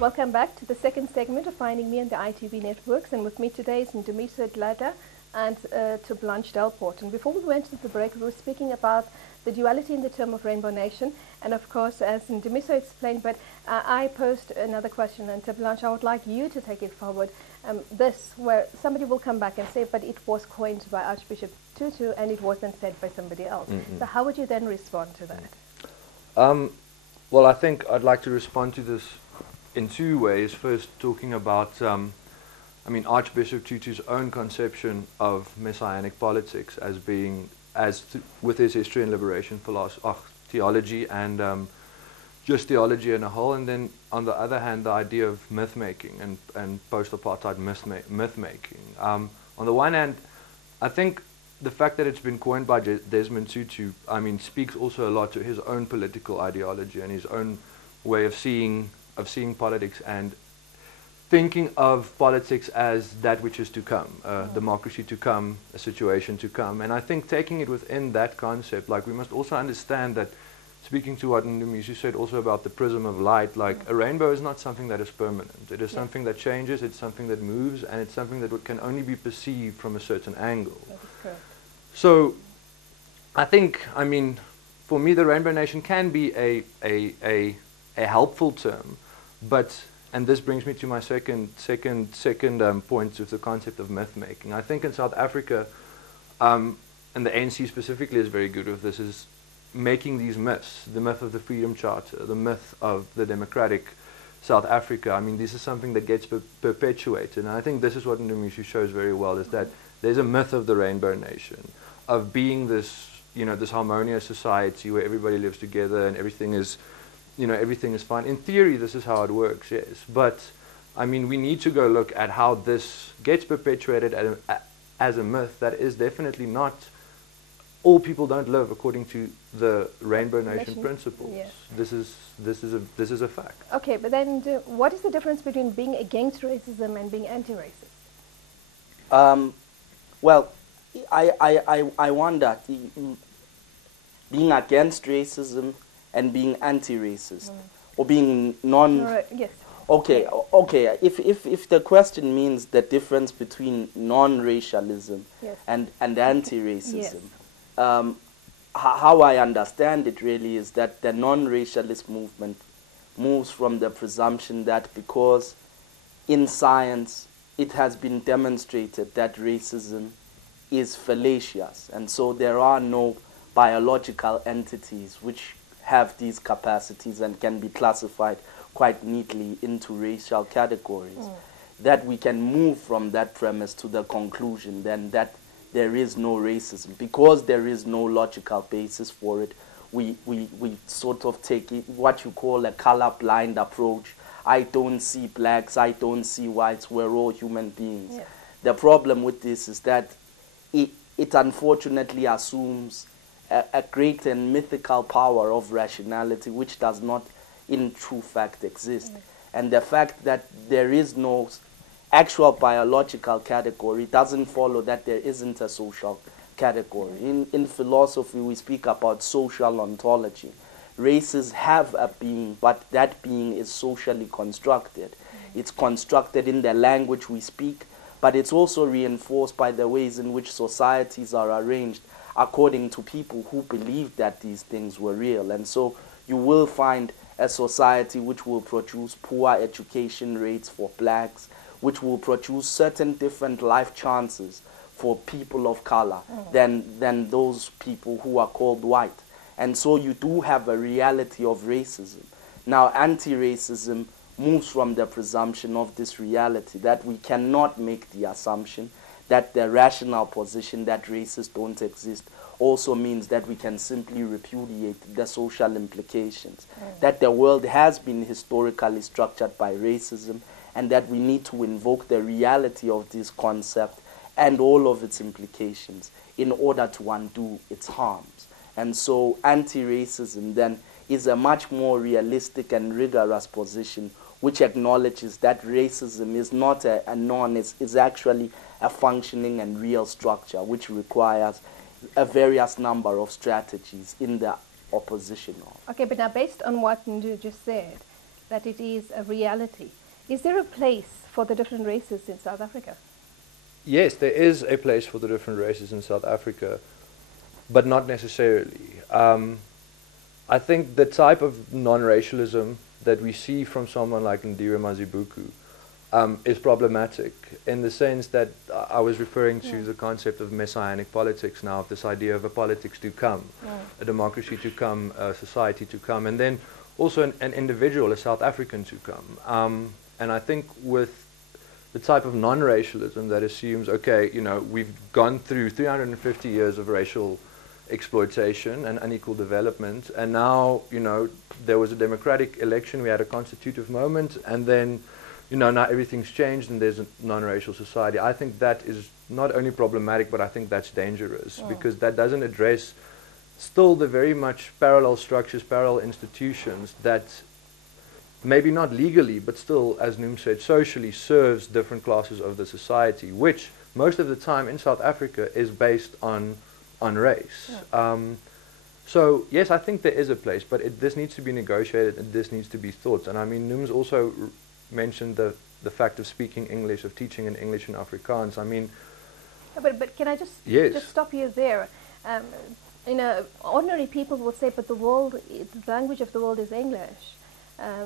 Welcome back to the second segment of Finding Me on the ITV networks, and with me today is Ndumiso Delport and to Blanche Delport. And before we went to the break, we were speaking about the duality in the term of Rainbow Nation, and of course, as Ndumiso explained, but I posed another question, and to Blanche, I would like you to take it forward. Where somebody will come back and say, but it was coined by Archbishop Tutu and it wasn't said by somebody else. So how would you then respond to that? Well, I think I'd like to respond to this in two ways. First, talking about, Archbishop Tutu's own conception of messianic politics as being, with his history and liberation theology and just theology in a whole, and then on the other hand, the idea of myth-making and post-apartheid myth-making. On the one hand, I think the fact that it's been coined by Desmond Tutu, speaks also a lot to his own political ideology and his own way of seeing politics and thinking of politics as that which is to come, democracy to come, a situation to come. And I think taking it within that concept, like, we must also understand that, speaking to what Ndumiso said also about the prism of light, like, a rainbow is not something that is permanent. It is something that changes, it's something that moves, and it's something that can only be perceived from a certain angle. That is correct. So I think, for me, the Rainbow Nation can be a helpful term, but, and this brings me to my second point with the concept of myth-making. I think in South Africa, and the ANC specifically is very good with this, is making these myths, the myth of the Freedom Charter, the myth of the democratic South Africa. This is something that gets perpetuated, and I think this is what Ndumiso shows very well, is that there's a myth of the Rainbow Nation, of being this, this harmonious society where everybody lives together and everything is fine. In theory, this is how it works, yes, but we need to go look at how this gets perpetuated as a myth that is definitely not. All people don't live according to the Rainbow Nation principles. Yeah. This is a fact. Okay, but then what is the difference between being against racism and being anti-racist? Well, I wonder, being against racism and being anti-racist, or being yes. Okay. If the question means the difference between non-racialism and anti-racism. Yes. How I understand it really is that the non-racialist movement moves from the presumption that because in science it has been demonstrated that racism is fallacious, and so there are no biological entities which have these capacities and can be classified quite neatly into racial categories, that we can move from that premise to the conclusion then that there is no racism. Because there is no logical basis for it, we sort of take it, what you call a color-blind approach. I don't see blacks, I don't see whites, we're all human beings. Yeah. The problem with this is that it unfortunately assumes a great and mythical power of rationality which does not in true fact exist. And the fact that there is no actual biological category doesn't follow that there isn't a social category. In philosophy, we speak about social ontology. Races have a being, but that being is socially constructed. It's constructed in the language we speak, but it's also reinforced by the ways in which societies are arranged according to people who believe that these things were real. And so you will find a society which will produce poor education rates for blacks, which will produce certain different life chances for people of color than those people who are called white. And so you do have a reality of racism. Now, anti-racism moves from the presumption of this reality, that we cannot make the assumption that the rational position that races don't exist also means that we can simply repudiate the social implications, that the world has been historically structured by racism, and that we need to invoke the reality of this concept and all of its implications in order to undo its harms. And so anti-racism then is a much more realistic and rigorous position which acknowledges that racism is not a non, it's actually a functioning and real structure which requires a various number of strategies in the opposition of. Okay, but now based on what Ndu just said, that it is a reality, is there a place for the different races in South Africa? Yes, there is a place for the different races in South Africa, but not necessarily. I think the type of non-racialism that we see from someone like Ndire Mazibuku is problematic in the sense that I was referring to the concept of messianic politics now, of this idea of a politics to come, a democracy to come, a society to come, and then also an individual, a South African to come. And I think with the type of non-racialism that assumes, okay, you know, we've gone through 350 years of racial exploitation and unequal development, and now, you know, there was a democratic election, we had a constitutive moment, and then, you know, now everything's changed and there's a non-racial society. I think that is not only problematic, but I think that's dangerous, because that doesn't address still the very much parallel structures, parallel institutions that maybe not legally, but still, as Noom said, socially serves different classes of the society, which most of the time in South Africa is based on race. So yes, I think there is a place, but this needs to be negotiated and this needs to be thought. And I mean, Noom's also mentioned the fact of speaking English, of teaching in English and Afrikaans. I mean, but can I just stop you there? You know, ordinary people would say, but the language of the world is English.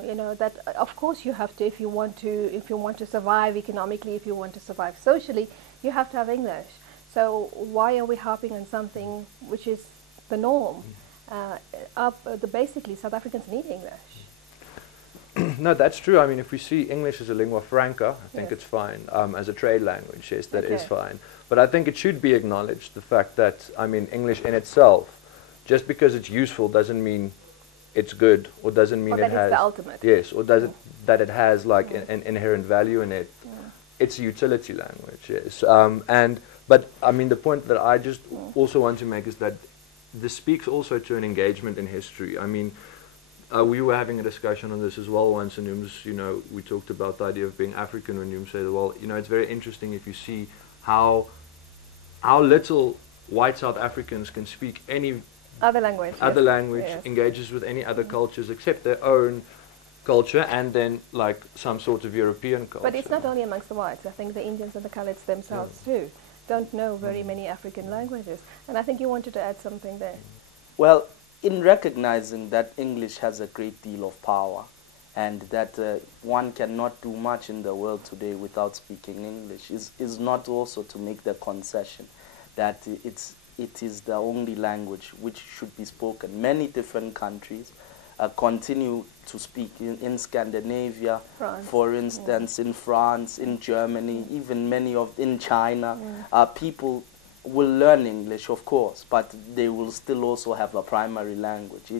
You know, that of course you have to, if you want to survive economically, if you want to survive socially, you have to have English. So why are we harping on something which is the norm? Basically, South Africans need English. No, that's true. I mean, if we see English as a lingua franca, I think it's fine. As a trade language, yes, that is fine. But I think it should be acknowledged, the fact that, I mean, English in itself, just because it's useful doesn't mean it's good, or doesn't mean it has... the ultimate. Yes, or that it has like an inherent value in it. It's a utility language, yes. But I mean, the point that I just also want to make is that this speaks also to an engagement in history. I mean, we were having a discussion on this as well once, and Noom's, you know, we talked about the idea of being African, when Noom said, well, you know, it's very interesting if you see how little white South Africans can speak any other language, engages with any other cultures except their own culture, and then like some sort of European culture. But it's not only amongst the whites. I think the Indians and the Coloureds themselves too don't know very many African languages. And I think you wanted to add something there. Well, in recognizing that English has a great deal of power, and that one cannot do much in the world today without speaking English, is not also to make the concession that it is the only language which should be spoken. Many different countries continue to speak in Scandinavia, for instance, in France, in Germany, even in China. People will learn English, of course, but they will still also have a primary language.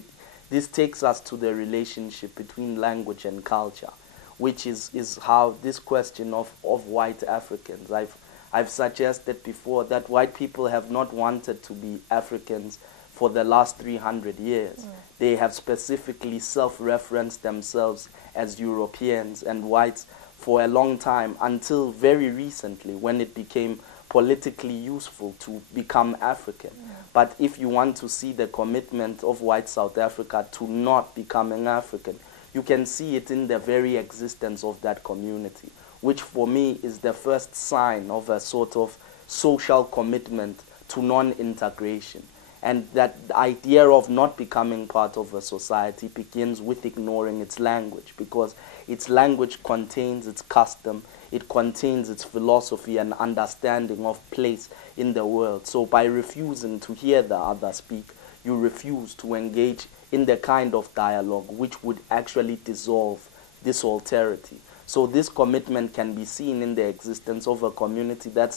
This takes us to the relationship between language and culture, which is how this question of white Africans, I've suggested before that white people have not wanted to be Africans for the last 300 years. They have specifically self-referenced themselves as Europeans and whites for a long time, until very recently, when it became politically useful to become African. But if you want to see the commitment of white South Africa to not becoming African, you can see it in the very existence of that community, which for me is the first sign of a sort of social commitment to non-integration. And that idea of not becoming part of a society begins with ignoring its language, because its language contains its custom, it contains its philosophy and understanding of place in the world. So by refusing to hear the other speak, you refuse to engage in the kind of dialogue which would actually dissolve this alterity. So this commitment can be seen in the existence of a community that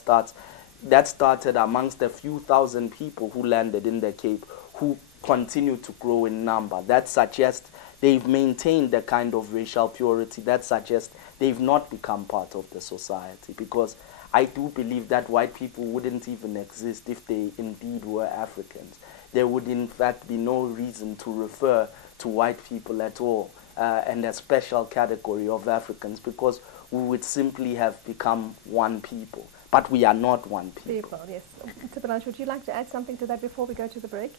started amongst a few thousand people who landed in the Cape, who continue to grow in number. That suggests they've maintained the kind of racial purity. That suggests they've not become part of the society, because I do believe that white people wouldn't even exist if they indeed were Africans. There would in fact be no reason to refer to white people at all, and a special category of Africans, because we would simply have become one people. but we are not one people. Yes. Mr. Blanche, would you like to add something to that before we go to the break?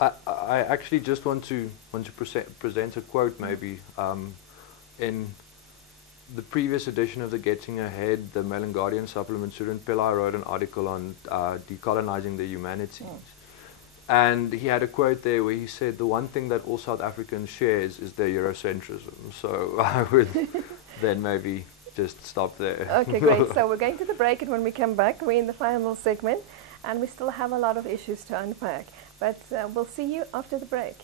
I actually just want to present a quote maybe. In the previous edition of the Getting Ahead, the Mail and Guardian supplement, Surin Pillai wrote an article on decolonizing the humanities. And he had a quote there where he said, the one thing that all South Africans shares is their Eurocentrism. So I would then maybe just stop there. Okay, great. So we're going to the break, and when we come back, we're in the final segment, and we still have a lot of issues to unpack. But we'll see you after the break.